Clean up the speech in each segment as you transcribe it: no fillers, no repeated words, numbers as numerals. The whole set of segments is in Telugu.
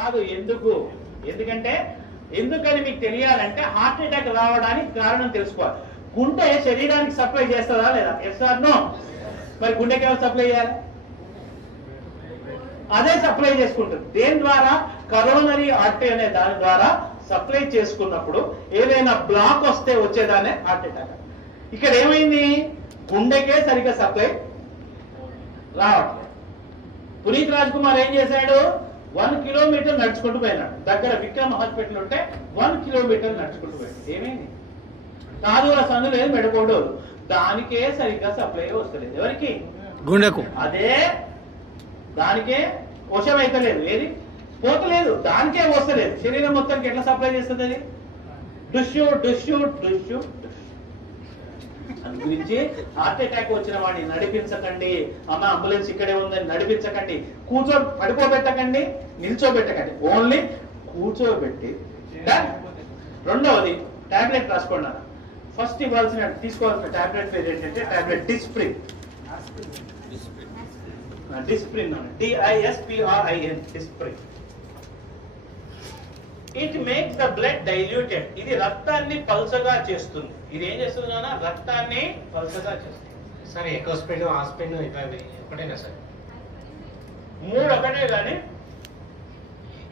కాదు. ఎందుకు? ఎందుకంటే ఎందుకని మీకు తెలియాలంటే హార్ట్ అటాక్ రావడానికి కారణం తెలుసుకోవాలి. గుండె శరీరానికి సప్లై చేస్తుందా లేదా? Yes or no? మరి గుండెకి ఎవరు సప్లై చేయాలి? అదే సప్లై చేసుకుంటుంది. దేని ద్వారా? కరోనరీ ఆర్టరీ అనే దాని ద్వారా సప్లై చేసుకున్నప్పుడు ఏదైనా బ్లాక్ వస్తే వచ్చేదానే హార్ట్ అటాక్. ఇక్కడ ఏమైంది? గుండెకే సరిగ్గా సప్లై రావట్లేదు. పునీత్ రాజ్ కుమార్ ఏం చేశాడు? 1 కిలోమీటర్ నడుచుకుంటూ పోయినాడు. దగ్గర విక్రమ్ హాస్పిటల్ ఉంటే 1 కిలోమీటర్ నడుచుకుంటూ పోయాడు. ఏమైంది? కాదు సందు లేదు, మెడకోడు, దానికే సరిగ్గా సప్లై వస్తలేదు. ఎవరికి? గుండెకు. అదే దానికే వశం అయితే లేదు. ఏది పోతలేదు, దానికే వస్తలేదు. శరీరం మొత్తానికి ఎట్లా సప్లై చేస్తుంది అది? డుష్యూ డుష్యూ డుష్యూ. అందు గురించి హార్ట్ అటాక్ వచ్చిన వాడిని నడిపించకండి. అమ్మ అంబులెన్స్ ఇక్కడే ఉందని నడిపించకండి. పడిపోబెట్టకండి, నిల్చోబెట్టకండి. ఓన్లీ కూర్చోబెట్టి. రెండవది టాబ్లెట్ రాసుకోండి. ఫస్ట్ తీసుకోవాల్సిన టాబ్లెట్ పేరు ఏంటంటే tablet Disprin. Disprin, DISPRIN, Disprin. It makes the blood diluted. ఇది రక్తాన్ని పల్చగా చేస్తుంది. ఇది ఏం చేస్తుంది నాన్న? రక్తాన్ని పల్చగా చేస్తుంది. సార్ ఎకోస్పిన్, ఆస్పిన్ ఒకటేనా సార్? 3 ఒకటే కానీ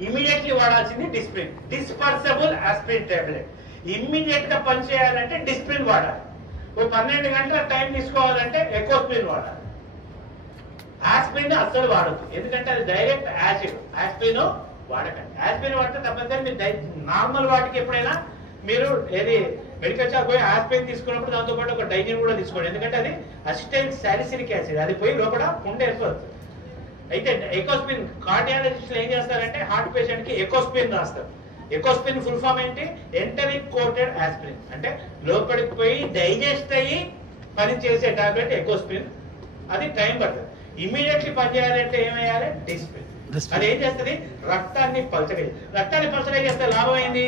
ఇమీడియట్లీ వాడాల్సింది Disprin. Dispersible aspirin tablet. Immediate గా పనిచేయాలంటే డిస్ప్రిన్ వాడాలి. 12 గంటల టైం తీసుకోవాలంటే ఎకోస్పిన్ వాడాలి. ఆస్పిరిన్ అస్సలు వాడద్దు, ఎందుకంటే అది డైరెక్ట్ యాసిడ్. ఆస్పిరిన్ వాడకండి. ఆస్పిరిన్ వాడితే తప్పనిసరి మీరు నార్మల్ వాటికి ఎప్పుడైనా మీరు ఏది మెడికల్ షాప్ పోయి ఆస్పిరిన్ తీసుకున్నప్పుడు దాంతో పాటు ఒక డైజిన్ కూడా తీసుకోండి. ఎందుకంటే అది అసిటైల్ సాలిసిలిక్ యాసిడ్, అది పోయి లోపల పుండె వెళ్ళిపోతుంది. అయితే ఎకోస్పిన్ కార్డియాలజిస్టులు ఏం చేస్తారంటే హార్ట్ పేషెంట్ కి ఎకోస్పిన్ రాస్తారు. ఎకోస్పిన్ ఫుల్ ఫామ్ ఏంటి? Enteric coated aspirin. అంటే లోపలికి పోయి డైజెస్ట్ అయ్యి పని చేసే టాబ్లెట్ ఎకోస్పిన్. అది టైం పడుతుంది. ఇమీడియట్లీ పనిచేయాలంటే ఏమయ్యాలి? డిస్ప్రిన్. అది ఏం చేస్తుంది? రక్తాన్ని పల్చగా. రక్తాన్ని పల్చగా చేస్తే లాభం ఏంది?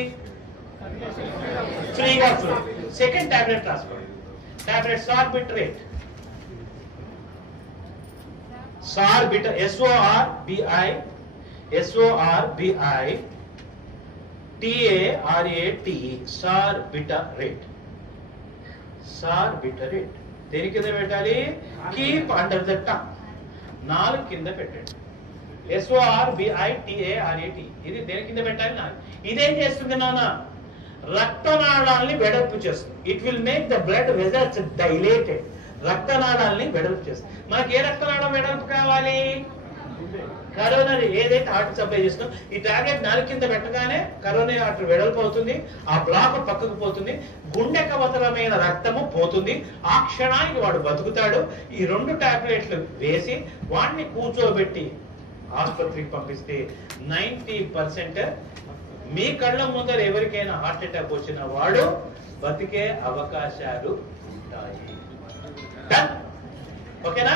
ఫ్రీగా ఫ్లో. సెకండ్ టాబ్లెట్ రాసుకోండి. టాబ్లెట్ సార్బిట్రేట్. సార్బిటర్, SORBITARATE, సార్బిటరేట్. సార్బిటరేట్ దేని కింద పెట్టాలి? Keep under the tongue. 4 కింద పెట్టండి. SORBITARATE. ఇది దేని కింద పెట్టాలి? 4. ఇదేం చేస్తుంది నాన్న? రక్తనాళాల్ని వెడల్పు చేస్తుంది. It will make the blood vessels dilated. రక్తనాళాల్ని వెడల్పు చేస్తుంది. మనకి ఏ రక్తనాళం వెడల్పు కావాలి? కరోనరీ, ఏదైతే హార్ట్ సప్లై చేస్తుందో ఈ టాబ్లెట్ 4 కింద పెట్టగానే కరోనరీ ఆర్టరీ వెడల్పు అవుతుంది. ఆ బ్లాక్ పక్కకు పోతుంది. గుండెకు అవసరమైన రక్తము పోతుంది. ఆ క్షణానికి వాడు బతుకుతాడు. ఈ 2 టాబ్లెట్లు వేసి వాడిని కూర్చోబెట్టి ఆసుపత్రికి పంపిస్తే 90% మీ కళ్ళ ముందర ఎవరికైనా హార్ట్ అటాక్ వచ్చిన వాడు బతికే అవకాశాలు ఉంటాయి. ఓకేనా?